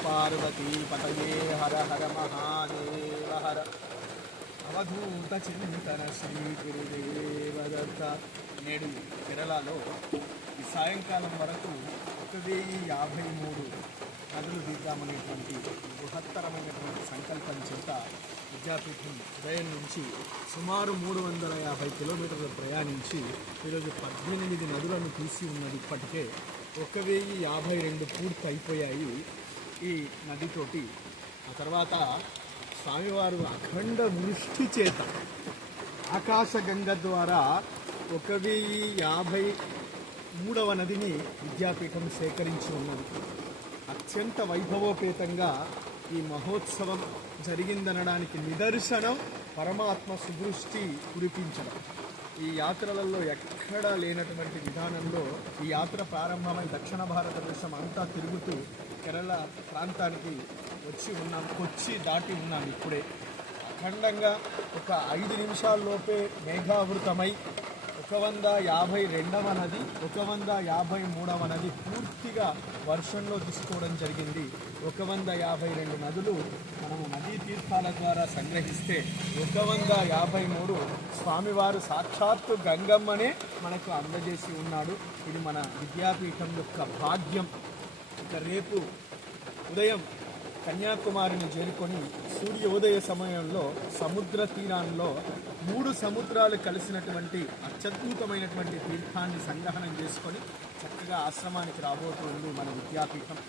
పార్వతీ పతయే హర హర మహాదేవ హర అవధూత చింతన శ్రీ గురుదేవదత్త నేడు కేరళలో ఈ సాయంకాలం వరకు ఒక వెయ్యి యాభై మూడు నదులు దిద్దామనేటువంటి బృహత్తరమైనటువంటి సంకల్పం చేత విద్యాపీఠం ఉదయం నుంచి సుమారు మూడు వందల యాభై కిలోమీటర్లు ప్రయాణించి ఈరోజు పద్దెనిమిది నదులను తీసి ఉన్నది ఇప్పటికే ఒక వెయ్యి యాభై రెండు పూర్తి అయిపోయాయి ఈ నదితోటి ఆ తర్వాత స్వామివారు అఖండ వృష్టి చేత ఆకాశగంగ ద్వారా ఒక వెయ్యి యాభై మూడవ నదిని విద్యాపీఠం సేకరించి ఉన్నది. అత్యంత వైభవోపేతంగా ఈ మహోత్సవం జరిగిందనడానికి నిదర్శనం పరమాత్మ సుదృష్టి కురిపించడం. ఈ యాత్రలలో ఎక్కడా లేనటువంటి విధానంలో ఈ యాత్ర ప్రారంభమై దక్షిణ భారతదేశం అంతా తిరుగుతూ కేరళ ప్రాంతానికి వచ్చి ఉన్నాం కొచ్చి దాటి ఉన్నాం ఇప్పుడే. అఖండంగా ఒక ఐదు నిమిషాల్లోపే మేఘావృతమై ఒక వంద యాభై రెండవ నది ఒక వంద యాభై మూడవ నది పూర్తిగా వర్షంలో తీసుకోవడం జరిగింది. ఒక వంద యాభై రెండు నదులు మనము నదీ తీర్థాల ద్వారా సంగ్రహిస్తే ఒక వంద యాభై మూడు స్వామివారు సాక్షాత్తు గంగమ్మనే మనకు అందజేసి ఉన్నాడు. ఇది మన విద్యాపీఠం యొక్క భాగ్యం. రేపు ఉదయం కన్యాకుమారిని చేరుకొని సూర్యోదయ సమయంలో సముద్ర తీరాల్లో మూడు సముద్రాలు కలిసినటువంటి అత్యద్భుతమైనటువంటి తీర్థాన్ని సంగ్రహణం చేసుకొని చక్కగా ఆశ్రమానికి రాబోతుంది మన విద్యాపీఠం.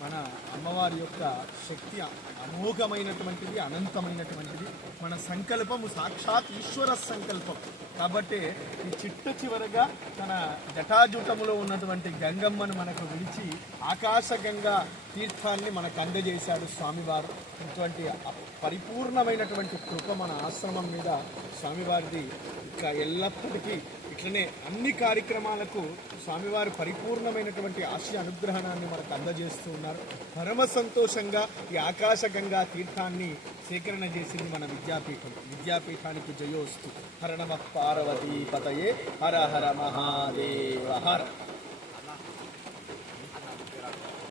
మన అమ్మవారి యొక్క శక్తి అమోఘమైనటువంటిది అనంతమైనటువంటిది. మన సంకల్పము సాక్షాత్ ఈశ్వర సంకల్పం. కాబట్టి ఈ చిట్ట చివరగా తన జటాజుటములో ఉన్నటువంటి గంగమ్మను మనకు విడిచి ఆకాశగంగా తీర్థాన్ని మనకు అందజేశాడు స్వామివారు. ఇటువంటి పరిపూర్ణమైనటువంటి కృప మన ఆశ్రమం మీద స్వామివారిది ఇంకా ఎల్లప్పటికీ ఇట్లనే అన్ని కార్యక్రమాలకు స్వామివారు పరిపూర్ణమైనటువంటి ఆశ అనుగ్రహణాన్ని మనకు అందజేస్తూ ఉన్నారు. పరమ సంతోషంగా ఈ ఆకాశగంగా తీర్థాన్ని సేకరణ చేసింది మన విద్యాపీఠం. విద్యాపీఠానికి జయోస్తు. హరణమ పార్వతీ పతయే హర హర మహాదేవ హర.